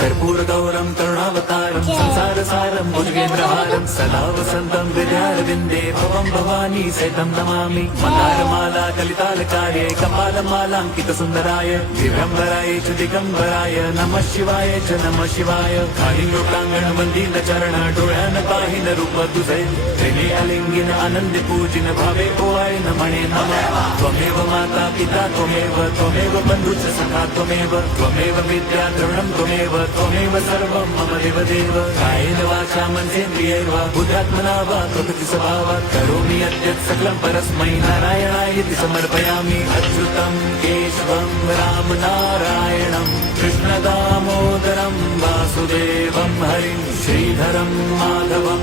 कर्पूरगौरं करुणावतारं संसारसारं भुजगेन्द्रहारं सदा वसन्तं हृदयारविन्दे भवं भवानी सहितं नमामि। मन्दारमाला कलितालकार्ये कपालमालाङ्कितसुन्दराय दिव्यम्बराय च दिगम्बराय नमः शिवाय च नमः शिवाय। कालिङ्गोटाङ्गणवन्दितचरण डोळ्यान पाहिन रूप तुझे त्रिने अलिंगिन आनंदे पूजिन भावे ओवाय नमणे नमः। त्वमेव माता पिता त्वमेव बन्धुश्च सखा त्वमेव विद्या द्रविणं त्वमेव सर्वं मम देवदेव। कायेन वाचा मनसेन्द्रियैर्वा बुद्ध्यात्मना वा प्रकृति स्वभावात् करोमि यद्यत् सकलं परस्मै नारायणायति समर्पयामि। अच्युतं केशवं राम नारायणं कृष्णदामोदरं वासुदेवं हरिं श्रीधरं माधवं